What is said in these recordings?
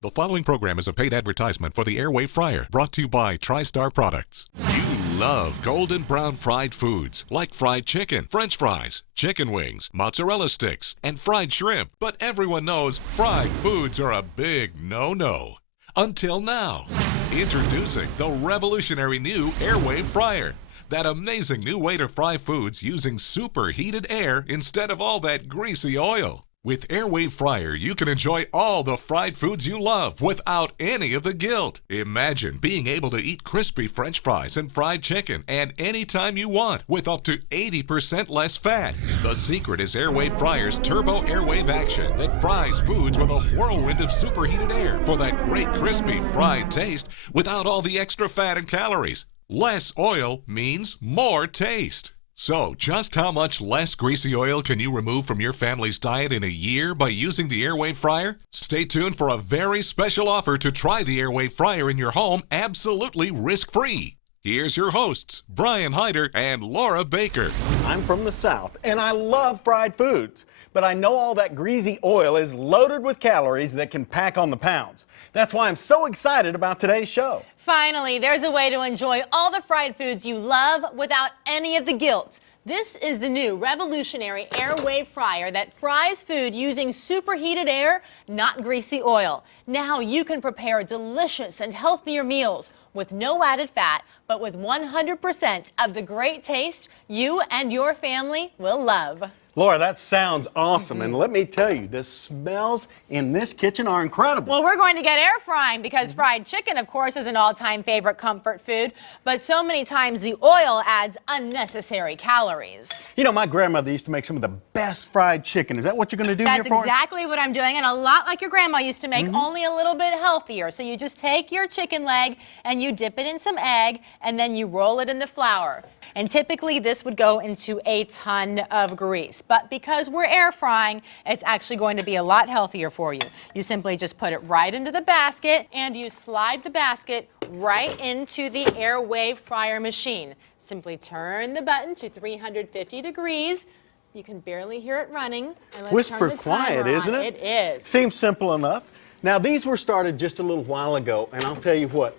The following program is a paid advertisement for the AirWave Fryer, brought to you by TriStar Products. You love golden brown fried foods like fried chicken, French fries, chicken wings, mozzarella sticks, and fried shrimp. But everyone knows fried foods are a big no-no. Until now. Introducing the revolutionary new AirWave Fryer. That amazing new way to fry foods using superheated air instead of all that greasy oil. With AirWave Fryer, you can enjoy all the fried foods you love without any of the guilt. Imagine being able to eat crispy French fries and fried chicken and anytime you want with up to 80% less fat. The secret is AirWave Fryer's turbo airwave action that fries foods with a whirlwind of superheated air for that great crispy fried taste without all the extra fat and calories. Less oil means more taste. So, just how much less greasy oil can you remove from your family's diet in a year by using the AirWave Fryer? Stay tuned for a very special offer to try the AirWave Fryer in your home absolutely risk-free. Here's your hosts, Brian Hyder and Laura Baker. I'm from the South, and I love fried foods, but I know all that greasy oil is loaded with calories that can pack on the pounds. That's why I'm so excited about today's show. Finally, there's a way to enjoy all the fried foods you love without any of the guilt. This is the new revolutionary AirWave Fryer that fries food using superheated air, not greasy oil. Now you can prepare delicious and healthier meals with no added fat, but with 100% of the great taste you and your family will love. Laura, that sounds awesome, and let me tell you, the smells in this kitchen are incredible. Well, we're going to get air frying because fried chicken, of course, is an all-time favorite comfort food, but so many times the oil adds unnecessary calories. You know, my grandmother used to make some of the best fried chicken. Is that what you're going to do here for us? That's exactly what I'm doing, and a lot like your grandma used to make, only a little bit healthier. So you just take your chicken leg and you dip it in some egg, and then you roll it in the flour. And typically this would go into a ton of grease. But because we're air frying, it's actually going to be a lot healthier for you. You simply just put it right into the basket and you slide the basket right into the AirWave Fryer machine. Simply turn the button to 350 degrees. You can barely hear it running. And let's Whisper turn the quiet, timer isn't on. it? It is. Seems simple enough. Now, these were started just a little while ago, and I'll tell you what,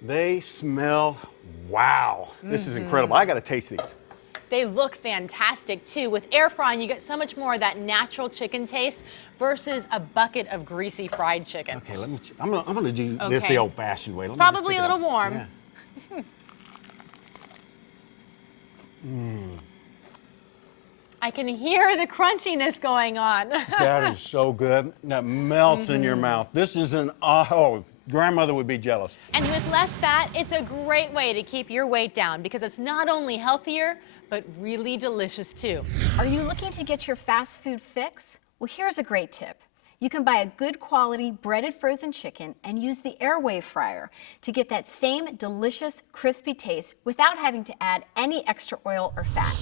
they smell, wow. This is incredible. I got to taste these. They look fantastic too. With air frying, you get so much more of that natural chicken taste versus a bucket of greasy fried chicken. Okay, I'm gonna do this the old-fashioned way. Let me just Probably pick a it little up. warm. Yeah. I can hear the crunchiness going on. That is so good. That melts in your mouth. This is oh, grandmother would be jealous. And with less fat, it's a great way to keep your weight down because it's not only healthier, but really delicious too. Are you looking to get your fast food fix? Well, here's a great tip. You can buy a good quality breaded frozen chicken and use the AirWave Fryer to get that same delicious, crispy taste without having to add any extra oil or fat.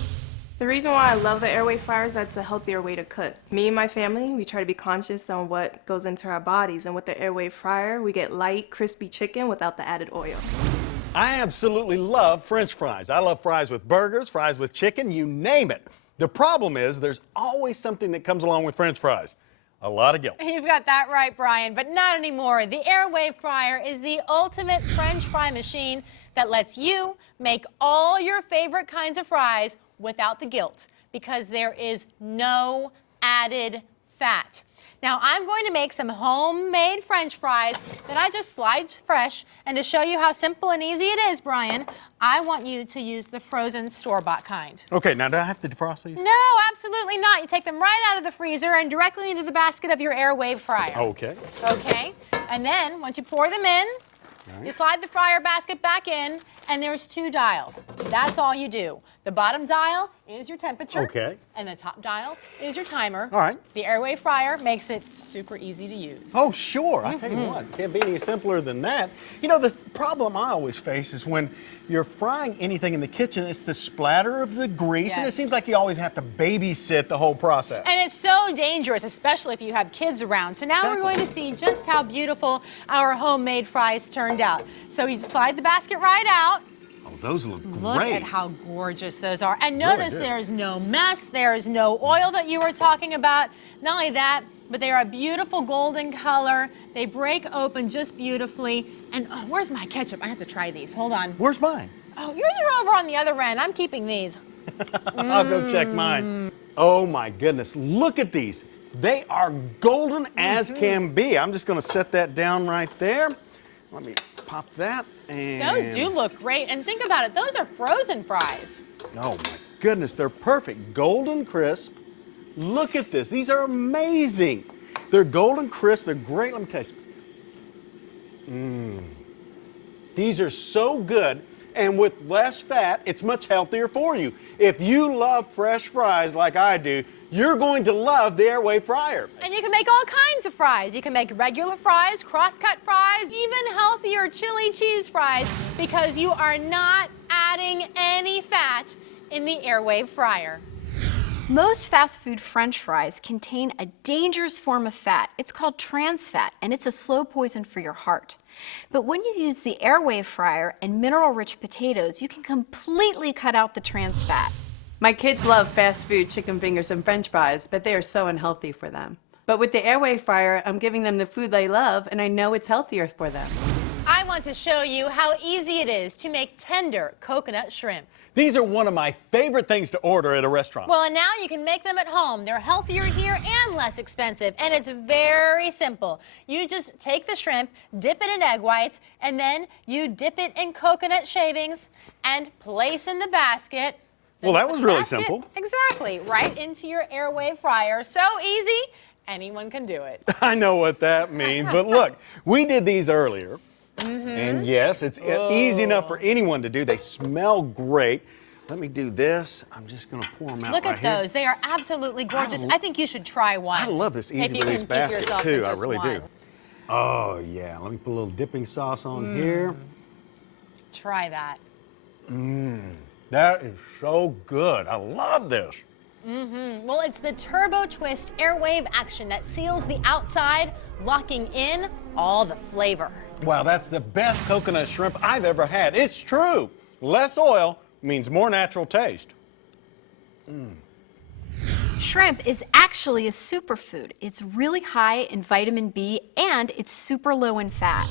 The reason why I love the AirWave Fryer is that it's a healthier way to cook. Me and my family, we try to be conscious on what goes into our bodies, and with the AirWave Fryer, we get light, crispy chicken without the added oil. I absolutely love French fries. I love fries with burgers, fries with chicken, you name it. The problem is there's always something that comes along with French fries. A lot of guilt. You've got that right, Brian, but not anymore. The AirWave Fryer is the ultimate French fry machine that lets you make all your favorite kinds of fries without the guilt, because there is no added fat. Now, I'm going to make some homemade French fries that I just slide fresh, and to show you how simple and easy it is, Brian, I want you to use the frozen store-bought kind. Okay, now do I have to defrost these? No, absolutely not. You take them right out of the freezer and directly into the basket of your AirWave Fryer. Okay. Okay, and then once you pour them in, you slide the fryer basket back in, and there's two dials. That's all you do. The bottom dial is your temperature. Okay. And the top dial is your timer. All right. The AirWave Fryer makes it super easy to use. Oh, sure. I tell you what, can't be any simpler than that. You know, the problem I always face is when you're frying anything in the kitchen, it's the splatter of the grease, and it Yes. seems like you always have to babysit the whole process. And it's so dangerous, especially if you have kids around. So now we're going to see just how beautiful our homemade fries turned out. So you slide the basket right out. Oh, those look Look great. at how gorgeous those are. And Really notice good. there's no mess, there's no oil that you were talking about. Not only that, But they are a beautiful golden color. They break open just beautifully. And oh, where's my ketchup? I have to try these. Hold on. Where's mine? Oh, yours are over on the other end. I'm keeping these. I'll go check mine. Oh my goodness, look at these. They are golden as can be. I'm just gonna set that down right there. Let me pop that and... Those do look great. And think about it, those are frozen fries. Oh my goodness, they're perfect. Golden crisp. Look at this, these are amazing. They're golden crisp, they're great. Let me taste. These are so good, and with less fat, it's much healthier for you. If you love fresh fries like I do, you're going to love the AirWave fryer. And you can make all kinds of fries. You can make regular fries, cross-cut fries, even healthier chili cheese fries, because you are not adding any fat in the AirWave fryer. Most fast food French fries contain a dangerous form of fat. It's called trans fat, and it's a slow poison for your heart. But when you use the AirWave fryer and mineral-rich potatoes, you can completely cut out the trans fat. My kids love fast food chicken fingers and French fries, but they are so unhealthy for them. But with the AirWave fryer, I'm giving them the food they love, and I know it's healthier for them. I want to show you how easy it is to make tender coconut shrimp. These are one of my favorite things to order at a restaurant. Well, and now you can make them at home. They're healthier here and less expensive, and it's very simple. You just take the shrimp, dip it in egg whites, and then you dip it in coconut shavings and place in the basket. Well, that was really Basket? simple. Exactly, right into your AirWave fryer. So easy, anyone can do it. I know what that means, but look, we did these earlier. And yes, it's easy enough for anyone to do. They smell great. Let me do this. I'm just going to pour them out Look right at here. those. They are absolutely gorgeous. I think you should try one. I love this If easy you release can keep basket yourself too. to I just really do. one. Oh yeah. Let me put a little dipping sauce on here. Try that. That is so good. I love this. Well, it's the Turbo Twist AirWave action that seals the outside, locking in all the flavor. Wow, that's the best coconut shrimp I've ever had. It's true. Less oil means more natural taste. Shrimp is actually a superfood. It's really high in vitamin B and it's super low in fat.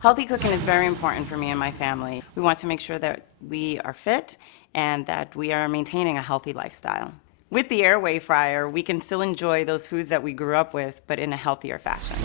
Healthy cooking is very important for me and my family. We want to make sure that we are fit and that we are maintaining a healthy lifestyle. With the AirWave fryer, we can still enjoy those foods that we grew up with, but in a healthier fashion.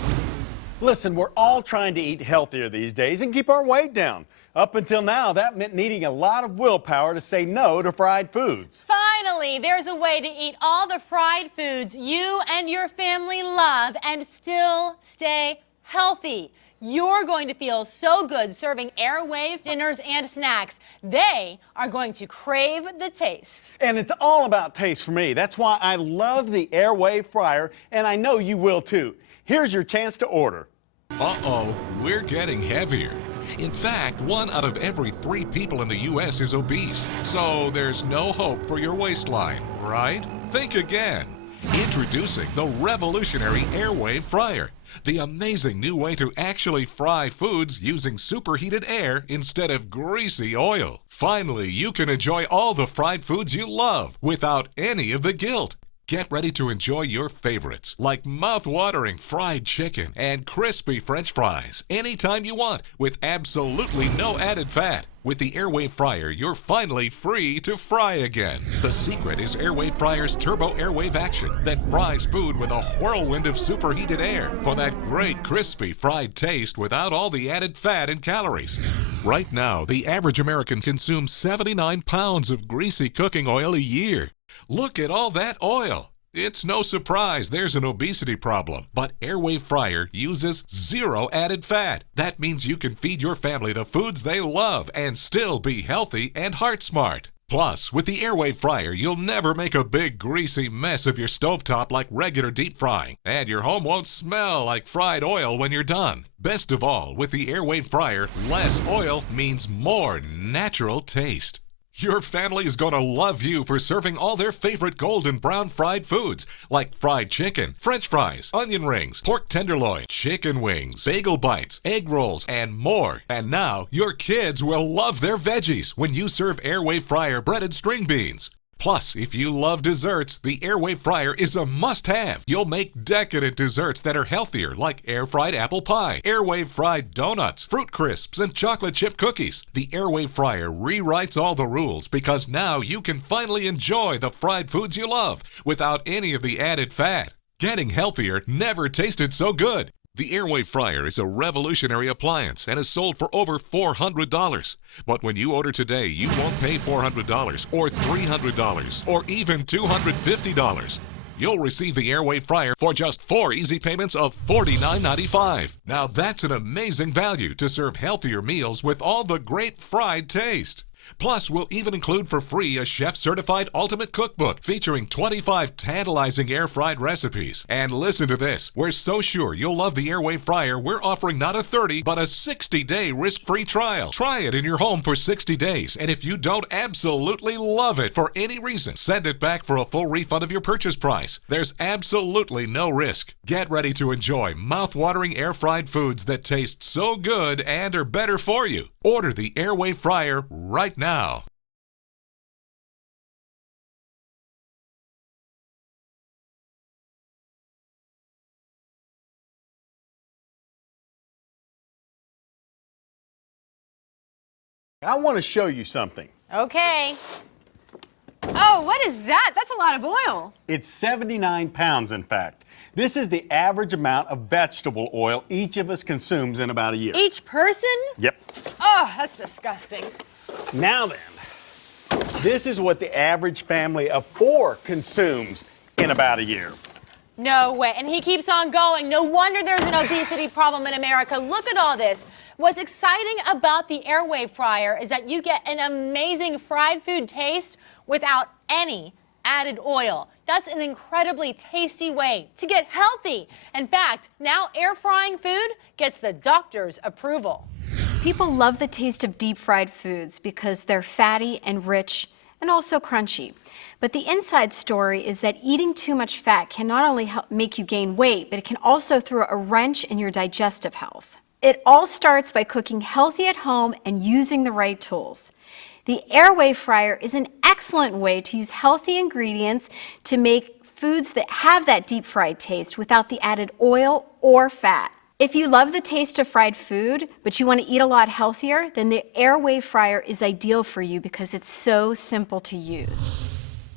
Listen, we're all trying to eat healthier these days and keep our weight down. Up until now, that meant needing a lot of willpower to say no to fried foods. Finally, there's a way to eat all the fried foods you and your family love and still stay healthy. You're going to feel so good serving AirWave dinners and snacks. They are going to crave the taste. And it's all about taste for me. That's why I love the AirWave fryer, and I know you will too. Here's your chance to order. Uh-oh, we're getting heavier. In fact, 1 out of every 3 people in the U.S. is obese. So there's no hope for your waistline, right? Think again. Introducing the revolutionary AirWave fryer. The amazing new way to actually fry foods using superheated air instead of greasy oil. Finally, you can enjoy all the fried foods you love without any of the guilt. Get ready to enjoy your favorites, like mouth-watering fried chicken and crispy French fries, anytime you want, with absolutely no added fat. With the AirWave fryer, you're finally free to fry again. The secret is AirWave fryer's Turbo AirWave action that fries food with a whirlwind of superheated air for that great crispy fried taste without all the added fat and calories. Right now, the average American consumes 79 pounds of greasy cooking oil a year. Look at all that oil. It's no surprise there's an obesity problem, but AirWave fryer uses 0 added fat. That means you can feed your family the foods they love and still be healthy and heart smart. Plus, with the AirWave fryer, you'll never make a big greasy mess of your stovetop like regular deep frying, and your home won't smell like fried oil when you're done. Best of all, with the AirWave fryer, less oil means more natural taste. Your family is going to love you for serving all their favorite golden brown fried foods, like fried chicken, French fries, onion rings, pork tenderloin, chicken wings, bagel bites, egg rolls, and more. And now, your kids will love their veggies when you serve AirWave fryer breaded string beans. Plus, if you love desserts, the AirWave fryer is a must-have. You'll make decadent desserts that are healthier, like air-fried apple pie, AirWave fried donuts, fruit crisps, and chocolate chip cookies. The AirWave fryer rewrites all the rules because now you can finally enjoy the fried foods you love without any of the added fat. Getting healthier never tasted so good. The AirWave fryer is a revolutionary appliance and is sold for over $400. But when you order today, you won't pay $400 or $300 or even $250. You'll receive the AirWave fryer for just 4 easy payments of $49.95. Now that's an amazing value to serve healthier meals with all the great fried taste. Plus, we'll even include for free a chef-certified ultimate cookbook featuring 25 tantalizing air-fried recipes. And listen to this. We're so sure you'll love the AirWave fryer, we're offering not a 30, but a 60-day risk-free trial. Try it in your home for 60 days, and if you don't absolutely love it for any reason, send it back for a full refund of your purchase price. There's absolutely no risk. Get ready to enjoy mouth-watering air-fried foods that taste so good and are better for you. Order the AirWave fryer right now. I want to show you something. Okay. Oh, what is that? That's a lot of oil. It's 79 pounds, in fact. This is the average amount of vegetable oil each of us consumes in about a year. Each person? Yep. Oh, that's disgusting. Now then, this is what the average family of 4 consumes in about a year. No way. And he keeps on going. No wonder there's an obesity problem in America. Look at all this. What's exciting about the AirWave fryer is that you get an amazing fried food taste without any added oil. That's an incredibly tasty way to get healthy. In fact, now air frying food gets the doctor's approval. People love the taste of deep fried foods because they're fatty and rich and also crunchy. But the inside story is that eating too much fat can not only make you gain weight, but it can also throw a wrench in your digestive health. It all starts by cooking healthy at home and using the right tools. The AirWave fryer is an excellent way to use healthy ingredients to make foods that have that deep fried taste without the added oil or fat. If you love the taste of fried food, but you want to eat a lot healthier, then the AirWave fryer is ideal for you because it's so simple to use.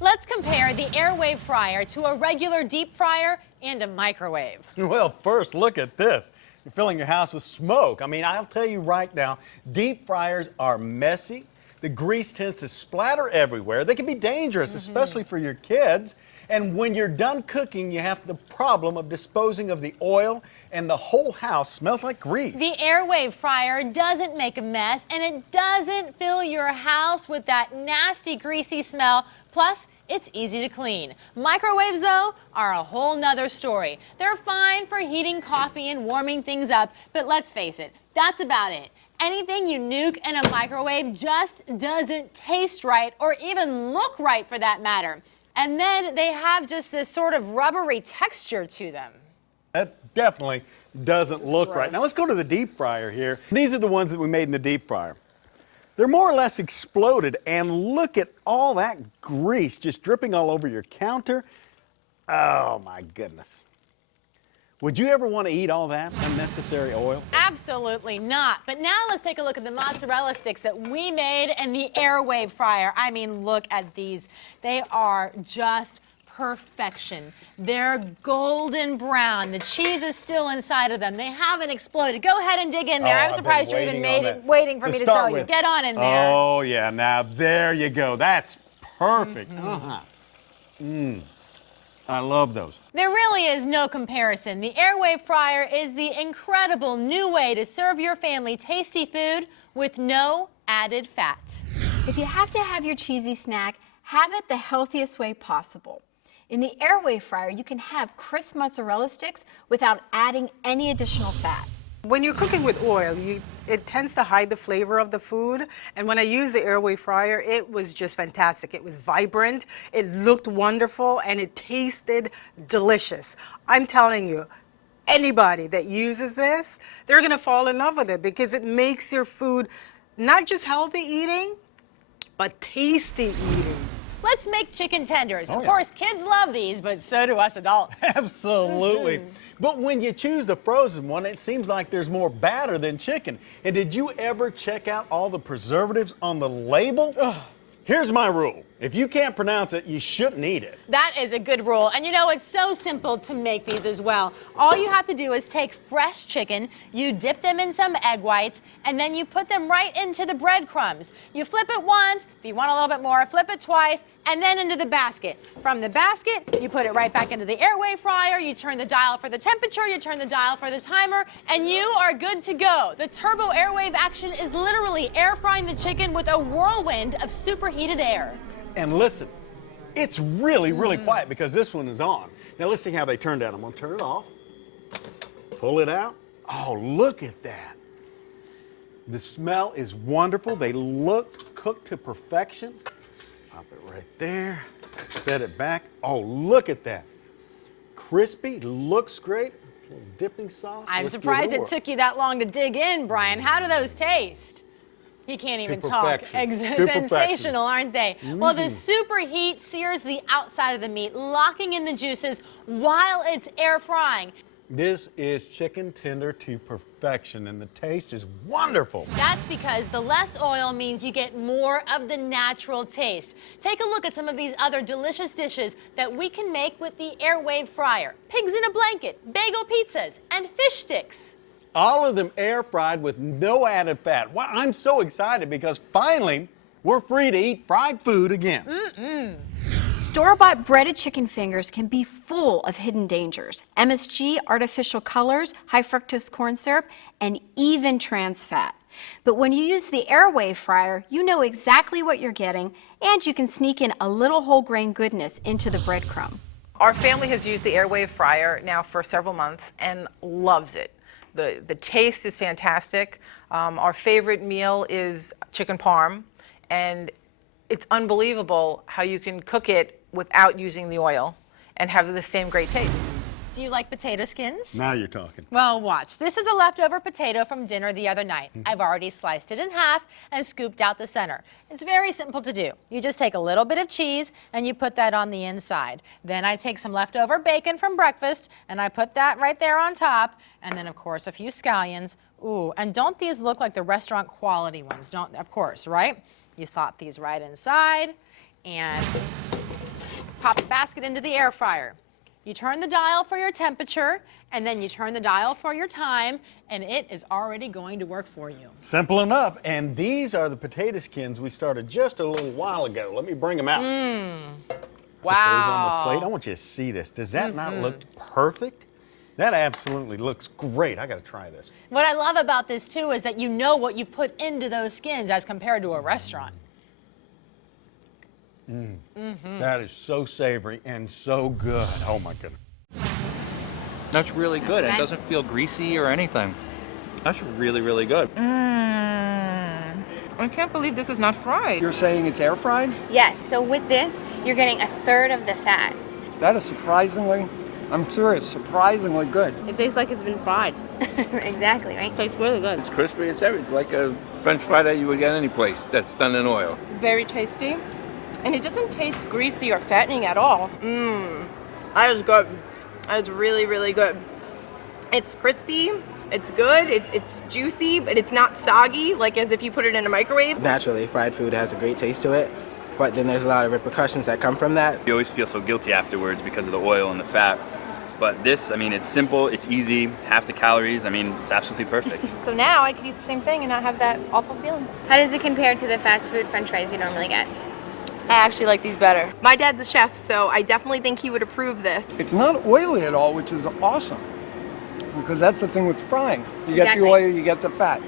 Let's compare the AirWave fryer to a regular deep fryer and a microwave. Well, first, look at this. You're filling your house with smoke. I mean, I'll tell you right now, deep fryers are messy. The grease tends to splatter everywhere. They can be dangerous, especially for your kids. And when you're done cooking, you have the problem of disposing of the oil, and the whole house smells like grease. The AirWave fryer doesn't make a mess, and it doesn't fill your house with that nasty, greasy smell. Plus, it's easy to clean. Microwaves, though, are a whole nother story. They're fine for heating coffee and warming things up, but let's face it, that's about it. Anything you nuke in a microwave just doesn't taste right or even look right for that matter. And then they have just this sort of rubbery texture to them. That definitely doesn't look right. Now let's go to the deep fryer here. These are the ones that we made in the deep fryer. They're more or less exploded, and look at all that grease just dripping all over your counter. Oh my goodness. Would you ever want to eat all that unnecessary oil? Absolutely not. But now let's take a look at the mozzarella sticks that we made in the AirWave fryer. I mean, look at these. They are just perfection. They're golden brown. The cheese is still inside of them. They haven't exploded. Go ahead and dig in there. I'm surprised you even waiting for me to tell you. Get on in there. Oh yeah, now there you go. That's perfect. I love those. There really is no comparison. The AirWave fryer is the incredible new way to serve your family tasty food with no added fat. If you have to have your cheesy snack, have it the healthiest way possible. In the AirWave fryer, you can have crisp mozzarella sticks without adding any additional fat. When you're cooking with oil, it tends to hide the flavor of the food. And when I used the AirWave fryer, it was just fantastic. It was vibrant, it looked wonderful, and it tasted delicious. I'm telling you, anybody that uses this, they're gonna fall in love with it because it makes your food not just healthy eating, but tasty eating. Let's make chicken tenders. Oh, Of yeah. course, kids love these, but so do us adults. Absolutely. But when you choose the frozen one, it seems like there's more batter than chicken. And did you ever check out all the preservatives on the label? Here's my rule. If you can't pronounce it, you shouldn't eat it. That is a good rule. And you know, it's so simple to make these as well. All you have to do is take fresh chicken, you dip them in some egg whites, and then you put them right into the breadcrumbs. You flip it once, if you want a little bit more, flip it twice, and then into the basket. From the basket, you put it right back into the AirWave fryer, you turn the dial for the temperature, you turn the dial for the timer, and you are good to go. The Turbo AirWave action is literally air frying the chicken with a whirlwind of superheated air. And listen, it's really, really quiet because this one is on. Now let's see how they turned out. I'm gonna turn it off, pull it out. Oh, look at that. The smell is wonderful. They look cooked to perfection. Pop it right there, set it back. Oh, look at that. Crispy, looks great. A little dipping sauce. I'm Let's give surprised a it whirl. took you that long to dig in, Brian. How do those taste? He can't even talk. perfection. To perfection. Sensational, aren't they? Well, the superheat sears the outside of the meat, locking in the juices while it's air frying. This is chicken tender to perfection, and the taste is wonderful. That's because the less oil means you get more of the natural taste. Take a look at some of these other delicious dishes that we can make with the AirWave fryer. Pigs in a blanket, bagel pizzas, and fish sticks. All of them air fried with no added fat. Well, I'm so excited because finally we're free to eat fried food again. Store-bought breaded chicken fingers can be full of hidden dangers. MSG, artificial colors, high fructose corn syrup, and even trans fat. But when you use the AirWave fryer, you know exactly what you're getting, and you can sneak in a little whole grain goodness into the breadcrumb. Our family has used the AirWave fryer now for several months and loves it. The taste is fantastic. Our favorite meal is chicken parm, and it's unbelievable how you can cook it without using the oil and have the same great taste. Do you like potato skins? Now you're talking. Well, watch. This is a leftover potato from dinner the other night. I've already sliced it in half and scooped out the center. It's very simple to do. You just take a little bit of cheese and you put that on the inside. Then I take some leftover bacon from breakfast and I put that right there on top. And then, of course, a few scallions. Ooh, and don't these look like the restaurant quality ones? Don't, of course, right? You slot these right inside and pop the basket into the air fryer. You turn the dial for your temperature, and then you turn the dial for your time, and it is already going to work for you. Simple enough. And these are the potato skins we started just a little while ago. Let me bring them out. Put those on the plate. I want you to see this. Does that not look perfect? That absolutely looks great. I got to try this. What I love about this, too, is that you know what you've put into those skins as compared to a restaurant. That is so savory and so good. Oh, my goodness. That's really good. It doesn't feel greasy or anything. That's really, really good. I can't believe this is not fried. You're saying it's air fried? Yes, so with this, you're getting a third of the fat. That is surprisingly, I'm serious, surprisingly good. It tastes like it's been fried. Exactly, right? It tastes really good. It's crispy, it's everything. It's like a French fry that you would get any place that's done in oil. Very tasty. And it doesn't taste greasy or fattening at all. That is good. That is really, really good. It's crispy, it's good, it's juicy, but it's not soggy, like as if you put it in a microwave. Naturally, fried food has a great taste to it, but then there's a lot of repercussions that come from that. You always feel so guilty afterwards because of the oil and the fat. But this, I mean, it's simple, it's easy, half the calories. I mean, it's absolutely perfect. So now I could eat the same thing and not have that awful feeling. How does it compare to the fast food french fries you normally get? I actually like these better. My dad's a chef, so I definitely think he would approve this. It's not oily at all, which is awesome. Because that's the thing with frying. You get Exactly. the oil, you get the fat.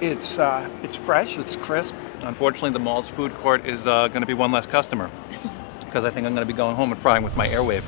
It's fresh, it's crisp. Unfortunately, the mall's food court is going to be one less customer because I think I'm going to be going home and frying with my AirWave.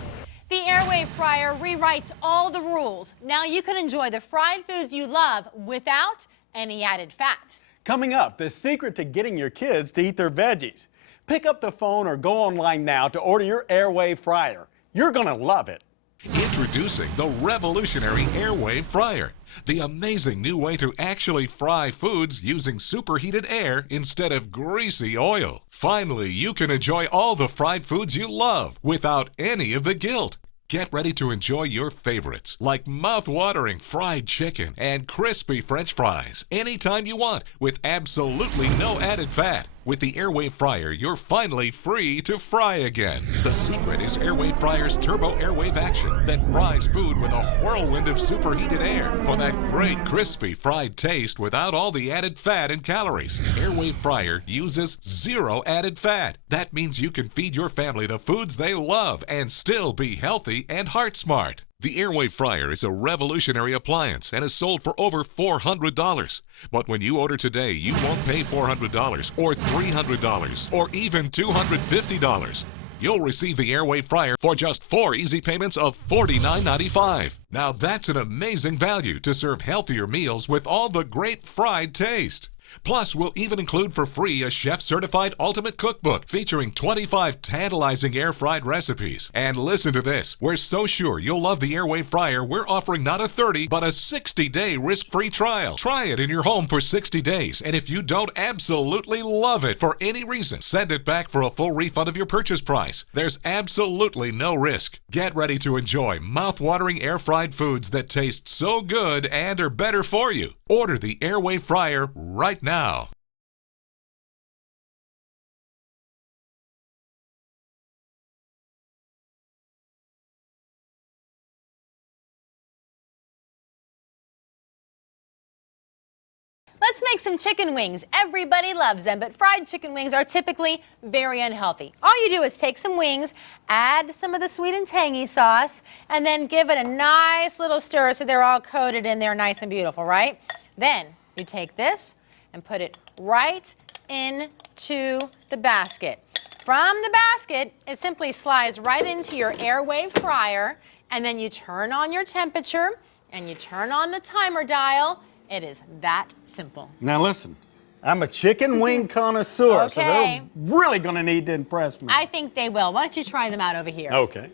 The AirWave fryer rewrites all the rules. Now you can enjoy the fried foods you love without any added fat. Coming up, the secret to getting your kids to eat their veggies. Pick up the phone or go online now to order your AirWave fryer. You're going to love it. It Introducing the revolutionary AirWave fryer, the amazing new way to actually fry foods using superheated air instead of greasy oil. Finally, you can enjoy all the fried foods you love without any of the guilt. Get ready to enjoy your favorites like mouth-watering fried chicken and crispy French fries anytime you want with absolutely no added fat. With the AirWave fryer, you're finally free to fry again. The secret is AirWave fryer's turbo AirWave action that fries food with a whirlwind of superheated air for that great crispy fried taste without all the added fat and calories. AirWave fryer uses zero added fat. That means you can feed your family the foods they love and still be healthy and heart smart. The AirWave fryer is a revolutionary appliance and is sold for over $400. But when you order today, you won't pay $400 or $300 or even $250. You'll receive the AirWave fryer for just 4 easy payments of $49.95. Now that's an amazing value to serve healthier meals with all the great fried taste. Plus, we'll even include for free a chef-certified ultimate cookbook featuring 25 tantalizing air-fried recipes. And listen to this. We're so sure you'll love the AirWave fryer, we're offering not a 30, but a 60-day risk-free trial. Try it in your home for 60 days, and if you don't absolutely love it for any reason, send it back for a full refund of your purchase price. There's absolutely no risk. Get ready to enjoy mouth-watering air-fried foods that taste so good and are better for you. Order the AirWave fryer right now. Let's make some chicken wings. Everybody loves them, but fried chicken wings are typically very unhealthy. All you do is take some wings, add some of the sweet and tangy sauce, and then give it a nice little stir so they're all coated in there nice and beautiful, right? Then you take this and put it right into the basket. From the basket, it simply slides right into your AirWave fryer, and then you turn on your temperature and you turn on the timer dial. It is that simple. Now listen, I'm a chicken wing connoisseur, so Okay. they're really going to need to impress me. I think they will. Why don't you try them out over here? Okay.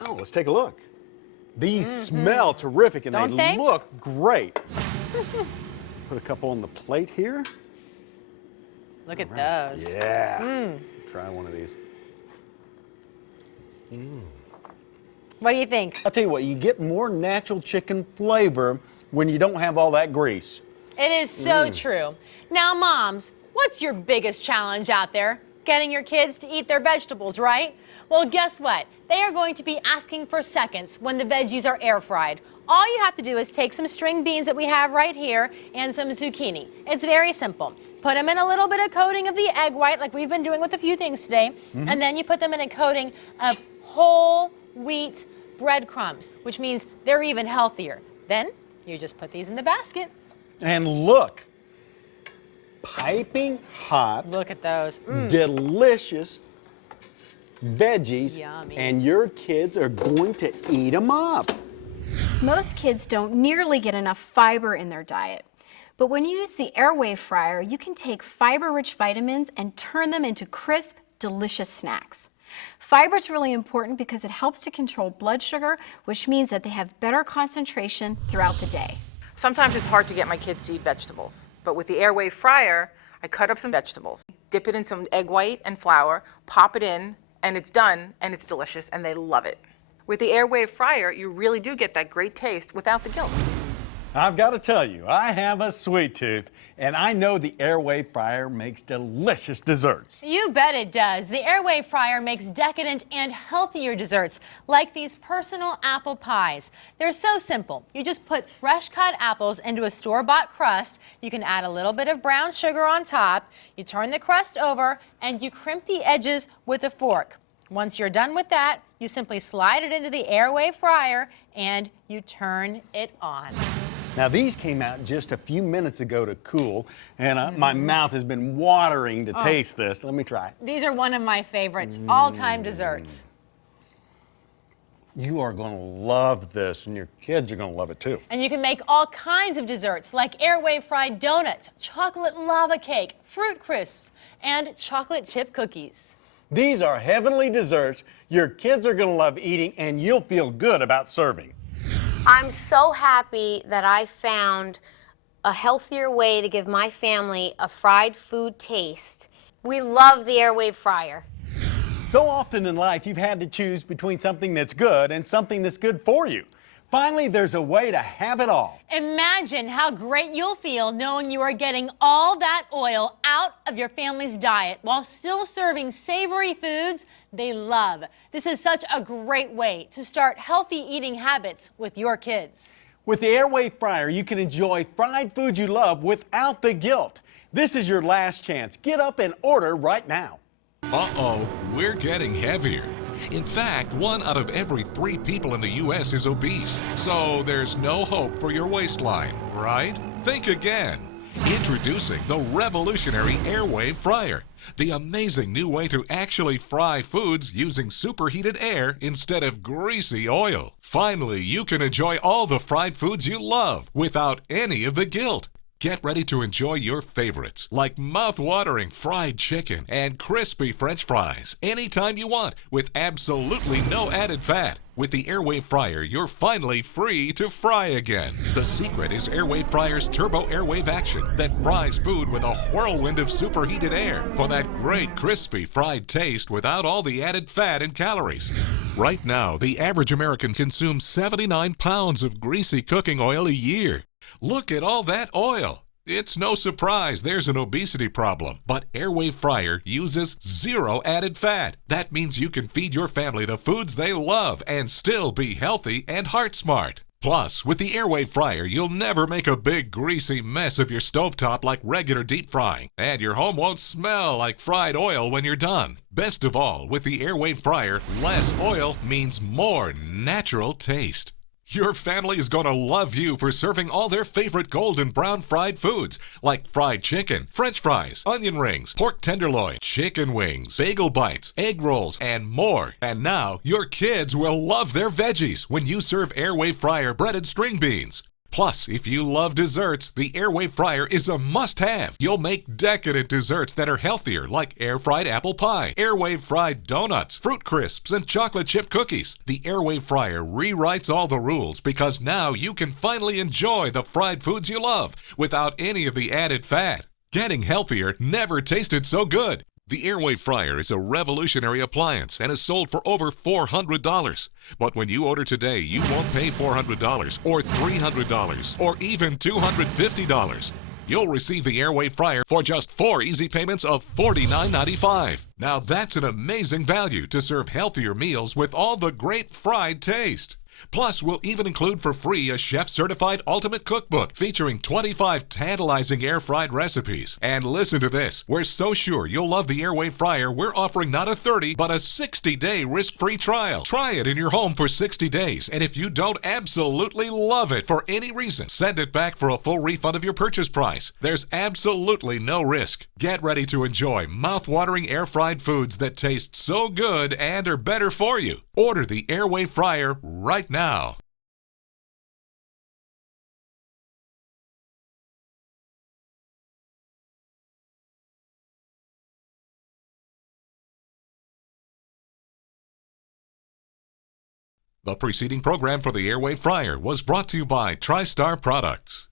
Oh, let's take a look. These smell terrific and Don't they they? look great. Put a couple on the plate here. Look at those. Yeah. Try one of these. What do you think? I'll tell you what, you get more natural chicken flavor when you don't have all that grease. It is so true. Now, moms, what's your biggest challenge out there? Getting your kids to eat their vegetables, right? Well, guess what? They are going to be asking for seconds when the veggies are air fried. All you have to do is take some string beans that we have right here and some zucchini. It's very simple. Put them in a little bit of coating of the egg white like we've been doing with a few things today. And then you put them in a coating of whole wheat breadcrumbs, which means they're even healthier. Then you just put these in the basket. And look, piping hot, Look at those. delicious veggies, Yummy. and your kids are going to eat them up. Most kids don't nearly get enough fiber in their diet. But when you use the AirWave fryer, you can take fiber-rich vitamins and turn them into crisp, delicious snacks. Fiber is really important because it helps to control blood sugar, which means that they have better concentration throughout the day. Sometimes it's hard to get my kids to eat vegetables, but with the AirWave fryer, I cut up some vegetables, dip it in some egg white and flour, pop it in, and it's done, and it's delicious, and they love it. With the AirWave fryer, you really do get that great taste without the guilt. I've got to tell you, I have a sweet tooth, and I know the AirWave fryer makes delicious desserts. You bet it does. The AirWave fryer makes decadent and healthier desserts, like these personal apple pies. They're so simple. You just put fresh cut apples into a store-bought crust. You can add a little bit of brown sugar on top. You turn the crust over, and you crimp the edges with a fork. Once you're done with that, you simply slide it into the AirWave fryer, and you turn it on. Now, these came out just a few minutes ago to cool, and my mouth has been watering to taste this. Let me try. These are one of my favorites, all-time desserts. You are going to love this, and your kids are going to love it too. And you can make all kinds of desserts like AirWave fried donuts, chocolate lava cake, fruit crisps, and chocolate chip cookies. These are heavenly desserts your kids are going to love eating, and you'll feel good about serving. I'm so happy that I found a healthier way to give my family a fried food taste. We love the AirWave fryer. So often in life, you've had to choose between something that's good and something that's good for you. Finally, there's a way to have it all. Imagine how great you'll feel knowing you are getting all that oil out of your family's diet while still serving savory foods they love. This is such a great way to start healthy eating habits with your kids. With the AirWave fryer, you can enjoy fried food you love without the guilt. This is your last chance. Get up and order right now. Uh-oh, we're getting heavier. In fact, 1 out of every 3 people in the U.S. is obese. So there's no hope for your waistline, right? Think again. Introducing the revolutionary AirWave fryer, the amazing new way to actually fry foods using superheated air instead of greasy oil. Finally, you can enjoy all the fried foods you love without any of the guilt. Get ready to enjoy your favorites like mouth-watering fried chicken and crispy French fries anytime you want with absolutely no added fat. With the AirWave fryer, you're finally free to fry again. The secret is AirWave fryer's turbo AirWave action that fries food with a whirlwind of superheated air for that great crispy fried taste without all the added fat and calories. Right now, the average American consumes 79 pounds of greasy cooking oil a year. Look at all that oil. It's no surprise there's an obesity problem, but AirWave fryer uses 0 added fat. That means you can feed your family the foods they love and still be healthy and heart smart. Plus, with the AirWave fryer, you'll never make a big greasy mess of your stovetop like regular deep frying, and your home won't smell like fried oil when you're done. Best of all, with the AirWave fryer, less oil means more natural taste. Your family is going to love you for serving all their favorite golden brown fried foods like fried chicken, French fries, onion rings, pork tenderloin, chicken wings, bagel bites, egg rolls, and more. And now your kids will love their veggies when you serve AirWave fryer breaded string beans. Plus, if you love desserts, the AirWave fryer is a must-have. You'll make decadent desserts that are healthier, like air-fried apple pie, AirWave fried donuts, fruit crisps, and chocolate chip cookies. The AirWave fryer rewrites all the rules because now you can finally enjoy the fried foods you love without any of the added fat. Getting healthier never tasted so good. The AirWave fryer is a revolutionary appliance and is sold for over $400. But when you order today, you won't pay $400 or $300 or even $250. You'll receive the AirWave fryer for just 4 easy payments of $49.95. Now that's an amazing value to serve healthier meals with all the great fried taste. Plus, we'll even include for free a chef-certified ultimate cookbook featuring 25 tantalizing air-fried recipes. And listen to this. We're so sure you'll love the AirWave fryer, we're offering not a 30, but a 60-day risk-free trial. Try it in your home for 60 days, and if you don't absolutely love it for any reason, send it back for a full refund of your purchase price. There's absolutely no risk. Get ready to enjoy mouth-watering air-fried foods that taste so good and are better for you. Order the AirWave fryer right now. The preceding program for the AirWave fryer was brought to you by TriStar Products.